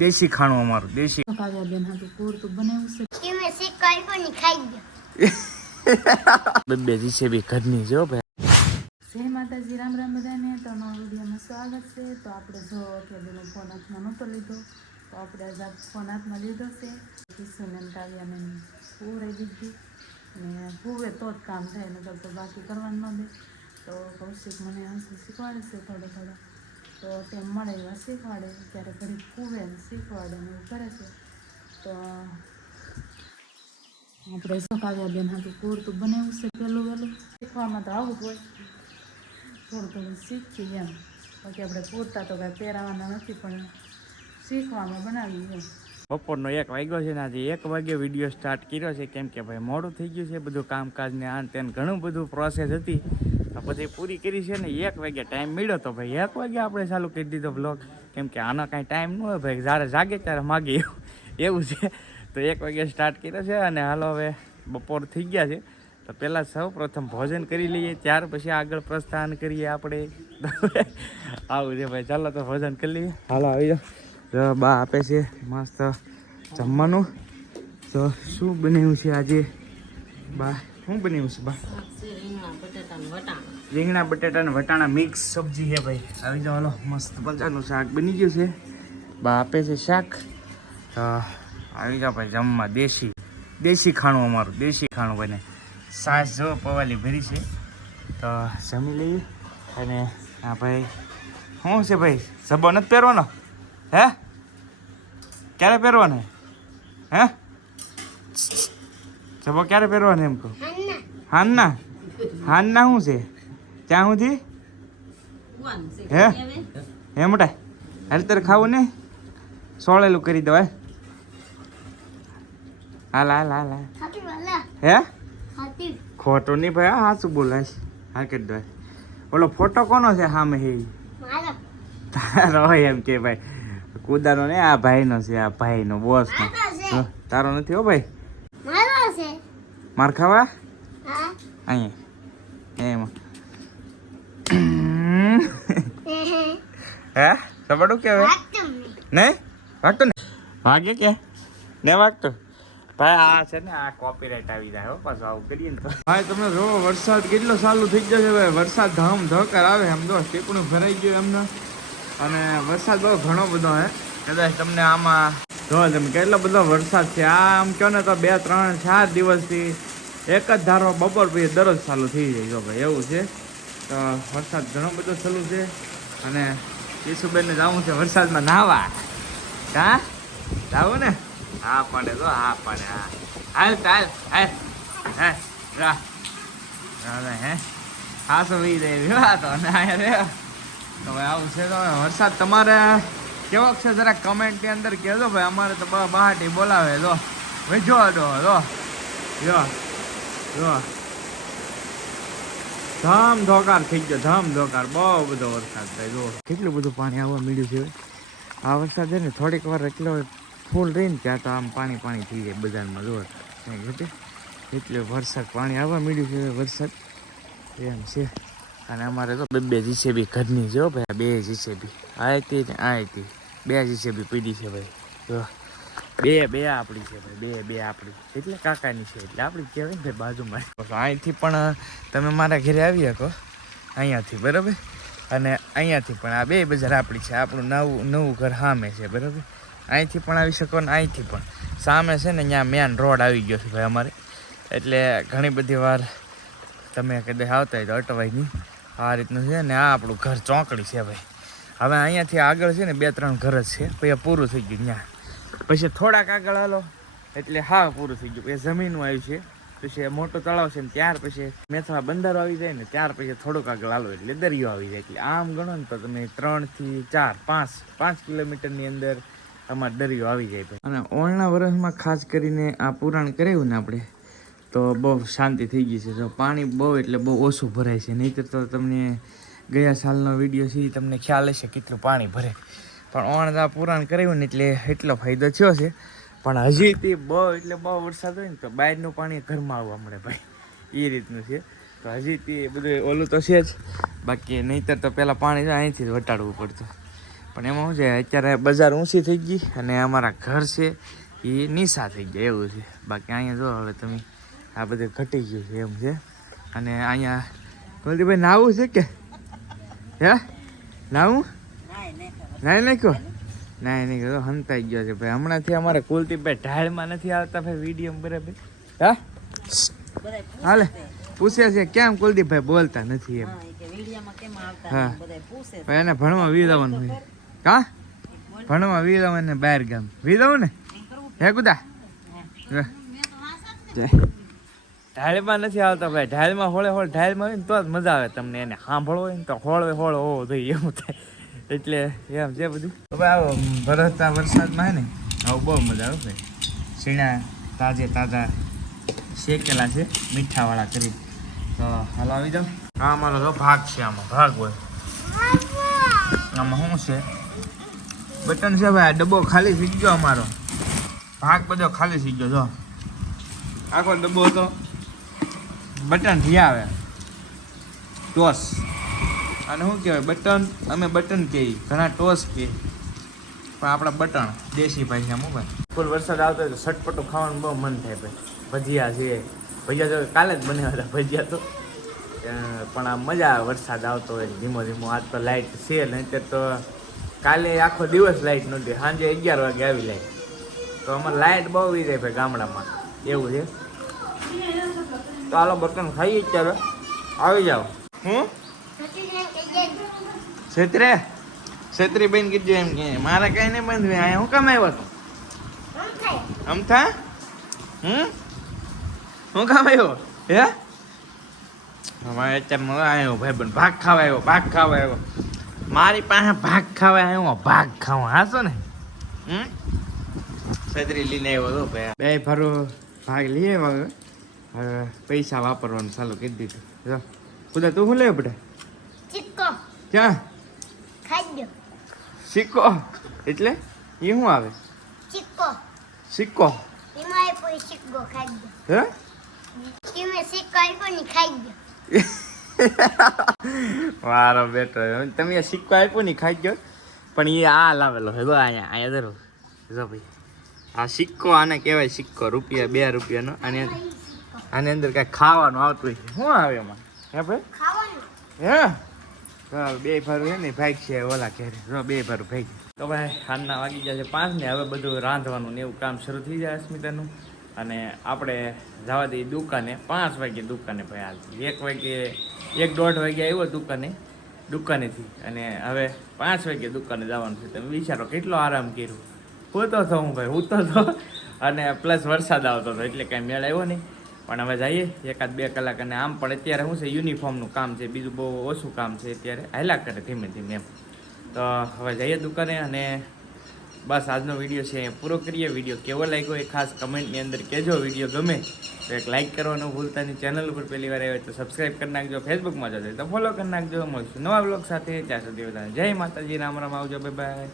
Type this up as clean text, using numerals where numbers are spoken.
દેશી ખાણું અમારું દેશી. કાવ્યા બેન હાટુ પૂરતું બનાવ્યું છે. તમે શીખવાડી પણ ખાઈ ગયો. બે જીસેબી ઘરની જો ભાઈ. જય માતાજી, રામ રામ બધાને. તો નવા વિડીયોમાં સ્વાગત છે. તો આપણે જો કે બેનો ફોન હાથમાં નહોતો લીધો, તો આપણે આજ ફોન હાથમાં લીધો છે. કિશુને કાવ્યાને પૂરે દીધી ને પૂરે તો જ કામ થાય, નકર તો બાકી કરવાનું ન દે. તો કૌશિક મને હંસી શીખવાડે છે થોડો થોડો, તો તેમ મળે એવા શીખવાડે, ત્યારે ઘડી પૂરે ને શીખવાડે ને એવું કરે છે. તો આપણે શું કાવ્યા બેન હાટુ પૂરતું બનાવ્યું છે. પહેલું વહેલું શીખવામાં તો આવું જ હોય, થોડું થોડું શીખીએ એમ. બાકી આપણે પૂરતા તો કાંઈ પહેરાવાના નથી, પણ શીખવામાં બનાવીએ એમ. બપોરનો 1 વાગ્યો છે ને આજે 1 વાગે વિડીયો સ્ટાર્ટ કર્યો છે, કેમ કે ભાઈ મોડું થઈ ગયું છે બધું કામકાજ ને આ તેને ઘણું બધું પ્રોસેસ હતી, આ બધી પૂરી કરી છે ને 1 વાગે ટાઈમ મળ્યો તો ભાઈ 1 વાગે આપણે ચાલુ કરી દીધો બ્લોગ, કેમ કે આનો કાંઈ ટાઈમ ન હોય ભાઈ, જ્યારે જાગે ત્યારે માગે એવું છે. તો 1 વાગે સ્ટાર્ટ કર્યો છે અને હાલો હવે બપોર થઈ ગયા છે, તો પહેલાં સૌ પ્રથમ ભોજન કરી લઈએ, ત્યાર પછી આગળ પ્રસ્થાન કરીએ આપણે. આવું છે ભાઈ, ચાલો તો ભોજન કરી લઈએ. હાલો આવી જાઓ. બા આપે છે મસ્ત જમવાનું. તો શું બનાવ્યું છે આજે બા? શું બનાવ્યું છે બા? રીંગણા બટેટા અને વટાણા મિક્સ સબ્જી છે ભાઈ. આવી જાઓ હાલો, મસ્ત મજાનું શાક બની ગયું છે. બા આપે છે શાક. તો આવી જાઓ ભાઈ જમવા. દેશી ખાણું અમારું દેશી ખાણું બને. સાસ જો પવાલી ભરી છે, તો જમી લઈએ. અને હા ભાઈ શું છે ભાઈ, સબો નથી પહેરવાનો? હે ક્યારે પહેરવાનો? હે સબો ક્યારે પહેરવાનો એમ કહું? હાનના શું છે ત્યાં સુધી? હે મોટા હાલ તારે ખાવું ને? સોળેલું કરી દેવાય. હાલ હાલ હાલ હાલ. હે ખોટું નહીં ભાઈ, હા શું બોલાય? હા કે દે. ઓલો ફોટો કોનો છે સામે? હે તારો એમ કે ભાઈ, કુદાનો ને આ ભાઈનો છે, આ ભાઈનો બોસનો. તારો નથી હો ભાઈ. માર ખાવા અહીંયા એમાં હે સબડું કે નહીં વાગતું ને? વાગે કે ને વાગતું ભાઈ? આ છે ને આ કોપીરાઇટ આવી જાય હો પાછું આવું કરીએ ને તો. ભાઈ તમે જો વરસાદ કેટલો ચાલુ થઈ ગયો છે ભાઈ. વરસાદ ધમ ધોકર આવે એમ, જો ટીપણું ભરાઈ ગયું એમને. અને વરસાદ બહુ ઘણો બધો હે, કદાચ તમને આમાં જો તમે કેટલો બધો વરસાદ છે. આ આમ કહો ને તો 2, 3, 4 દિવસથી એક જ ધારો બપોર પછી દરરોજ ચાલુ થઈ જાય. જો ભાઈ એવું છે. તો વરસાદ ઘણો બધો ચાલુ છે. અને ઈસુબેનને જવું છે વરસાદમાં નાહવા. હા જાવું ને? હા પડે તો હા પડે. હા હાલ ચાલ હાલ હે રા હે હા તો વી દેવી હા તો ના રે. તો ભાઈ આવું છે. તો વરસાદ તમારે કેવો છે જરાક કમેન્ટની અંદર કહેજો ભાઈ. અમારે તો બહાટી બોલાવે જો વેજો જો જો જો ધામ ધોકાર થઈ ગયો, ધામ ધોકાર. બહુ બધો વરસાદ થાય. જો કેટલું બધું પાણી આવવા મળ્યું છે. આ વરસાદ છે ને થોડીક વાર એટલો ફૂલ રહીને ત્યાં તો આમ પાણી થઈ જાય બજારમાં. જો એટલે વરસાદ પાણી આવવા મળ્યું છે વરસાદ એમ છે. અને અમારે તો બે જીસેબી ઘરની છે ભાઈ. 2 જીસેબી આ હતી ને આ હતી. 2 જીસેબી પીડી છે ભાઈ. જો બે આપણી છે ભાઈ. બે આપણી એટલે કાકાની છે એટલે આપણી કહેવાય ને ભાઈ બાજુમાં. અહીંથી પણ તમે મારા ઘરે આવી શકો અહીંયાથી બરાબર. અને અહીંયાથી પણ આ 2 બજાર આપણી છે. આપણું નવું ઘર સામે છે બરાબર. અહીંથી પણ આવી શકો ને અહીંથી પણ સામે છે ને ત્યાં મેન રોડ આવી ગયો છે ભાઈ અમારે. એટલે ઘણી બધી વાર તમે કદાચ આવતા હોય તો અટવાય નહીં. આ રીતનું છે ને આ આપણું ઘર ચોકડી છે ભાઈ. હવે અહીંયાથી આગળ છે ને 2, 3 ઘર જ છે, પછી પૂરું થઈ ગયું ત્યાં. પછી થોડાક આગળ હાલો એટલે હા પૂરું થઈ ગયું. એ જમીનનું આવ્યું છે, પછી મોટો તળાવ છે ને ત્યાર પછી મેથવા બંદરો આવી જાય ને ત્યાર પછી થોડુંક આગળ હાલો એટલે દરિયો આવી જાય. એટલે આમ ગણો ને તો તમે 3 થી 4, 5 કિલોમીટરની અંદર અમારે દરિયો આવી જાય ભાઈ. અને ઓળના વર્ષમાં ખાસ કરીને આ પુરાણ કરાવ્યું ને આપણે તો બહુ શાંતિ થઈ ગઈ છે. જો પાણી બહુ એટલે બહુ ઓછું ભરાય છે. નહીંતર તો તમને ગયા સાલનો વિડીયો છે તમને ખ્યાલ હશે કેટલું પાણી ભરે. પણ ઓણ પુરાણ કરાવ્યું ને એટલે એટલો ફાયદો થયો છે. પણ હજી તે બહુ એટલે બહુ વરસાદ હોય ને તો બહારનું પાણી ઘરમાં આવવા મળે ભાઈ. એ રીતનું છે. તો હજી તે બધું ઓલું તો છે જ, બાકી નહીંતર તો પહેલાં પાણી અહીંથી જ વટાડવું પડતું. પણ એમાં શું છે અત્યારે બજાર ઊંચી થઈ ગઈ અને અમારા ઘર છે એ નીચા થઈ ગયા એવું છે. બાકી અહીંયા જો હવે તમે આ બધું ઘટી ગયું છે એમ છે. અને અહીંયા કુલદીપભાઈ નાવું છે કે હે નાવું નાઈ નાખ્યો નાઈ નહીં તો હંતાઈ ગયો છે ભાઈ. હમણાંથી અમારે કુલદીપભાઈ ઢાળમાં નથી આવતા ભાઈ વિડીયો બરાબર. હા હાલે પૂછે છે કેમ કુલદીપભાઈ બોલતા નથી એમ. હા એને ભણવા વીજાવાનું હોય કા ભણવા વીજાવું ને બહાર ગામ વીજાવું ને હે કુદા ઢાળમાં નથી આવતા ભાઈ. ઢાળમાં હોળે હોળ ઢાળમાં હોય ને તો જ મજા આવે તમને. એને સાંભળવો હોય ને તો હોળવે હોળ હોવો જોઈએ એવું થાય. એટલે એમ છે બધું. હવે આવો ભરતા વરસાદમાં હે ને આવું બહુ મજા આવે ભાઈ. સીણા તાજે તાજા શેકેલા છે મીઠાવાળા કરી. તો હાલો આવી જાઓ. આ અમારો તો ભાગ છે. આમાં ભાગ હોય આમાં શું છે બટન છે ભાઈ. આ ડબ્બો ખાલી થઈ ગયો અમારો. ભાગ બધો ખાલી થઈ ગયો જો. આખો ડબ્બો હતો બટન થી આવે ટોસ. અને શું કહેવાય બટન અમે બટન કહીએ ઘણા ટોસ કહીએ પણ આપણા બટન દેશી ભાષામાં ભાઈ. ફૂલ વરસાદ આવતો હોય તો સટપટું ખાવાનું બહુ મન થાય ભાઈ. ભજીયા છે ભજીયા તો કાલે જ બનાવ્યા હતા ભજીયા તો. પણ આ મજા આવે વરસાદ આવતો હોય ધીમો ધીમો. આજ તો લાઇટ છે નહીં તો કાલે આખો દિવસ લાઇટ નહોતી. સાંજે 11 વાગે આવી લાઇટ. તો અમારે લાઇટ બહુ વી જાય ભાઈ ગામડામાં એવું છે. તો હાલો બટન ખાઈએ અત્યારે આવી જાઓ. હું છેતરી બેન કીધું એમ કે મારે કઈ નહીં બંધ અહીંયા હું કામ આવ્યો હતો અમથા હું કામ આવ્યો હે અમારે અત્યારે આવ્યો ભાઈ બન ભાગ ખાવા આવ્યો ભાગ ખાવા આવ્યો. મારી પાસે ભાગ ખાવા આવ્યો ભાગ ખાવા હાસો ને છેતરી લઈને આવ્યો હતો ભાઈ. બે ફરો ભાગ લઈ આવ્યો. હવે પૈસા વાપરવાનું ચાલુ કરી દીધું. ખુદા તું શું લેવું બેટા સિક્કો ક્યાં ખાદ્ય સિક્કો એટલે એ શું આવે સિક્કો સિક્કો એમાં કોઈ સિક્કો ખાદ્ય હે તમે સિક્કો આપ્યો ને ખાદ્ય મારો બેટો તમે સિક્કો આપ્યો ને ખાઈ ગયો. પણ એ આ લાવેલો હે અહીંયા અહીંયા ધરો જો ભાઈ. આ સિક્કો આને કહેવાય સિક્કો રૂપિયા 2 રૂપિયાનો. અને આની અંદર કાંઈ ખાવાનું આવતું હોય શું આવે એમાં હે ભાઈ ખાવાનું હે બે ફારું છે ને ભાઈ છે ઓલા ઘેરે જો 2 ફારું ભાઈ. તો ભાઈ સાંજના વાગી ગયા છે 5 ને હવે બધું રાંધવાનું ને એવું કામ શરૂ થઈ જાય અસ્મિતાનું. અને આપણે જવા દઈએ દુકાને 5 વાગે દુકાને ભાઈ હાલ 1 વાગે 1-1.5 વાગે આવ્યો દુકાનેથી. અને હવે 5 વાગે દુકાને જવાનું છે. તમે વિચારો કેટલો આરામ કર્યો. હોતો હતો હું ભાઈ હોતો હતો અને પ્લસ વરસાદ આવતો હતો એટલે કાંઈ મેળ આવ્યો નહીં. પણ હવે જઈએ 1-2 કલાક. અને આમ પણ અત્યારે શું છે યુનિફોર્મનું કામ છે બીજું બહુ ઓછું કામ છે અત્યારે હાલ્યા કરે ધીમે ધીમે એમ. તો હવે જઈએ દુકાને અને બસ આજનો વિડીયો છે અહીંયા પૂરો કરીએ. વિડીયો કેવો લાગ્યો એ ખાસ કમેન્ટની અંદર કહેજો. વિડીયો ગમે તો એક લાઇક કરવાનું ભૂલતા નહીં. ચેનલ ઉપર પહેલી વાર આવે તો સબસ્ક્રાઈબ કરી નાખજો. ફેસબુકમાં જશે તો ફોલો કરી નાખજો. મળશું નવા બ્લોગ સાથે. ત્યાં સુધી બધાને જય માતાજી રામ રામ આવજો. Bye bye.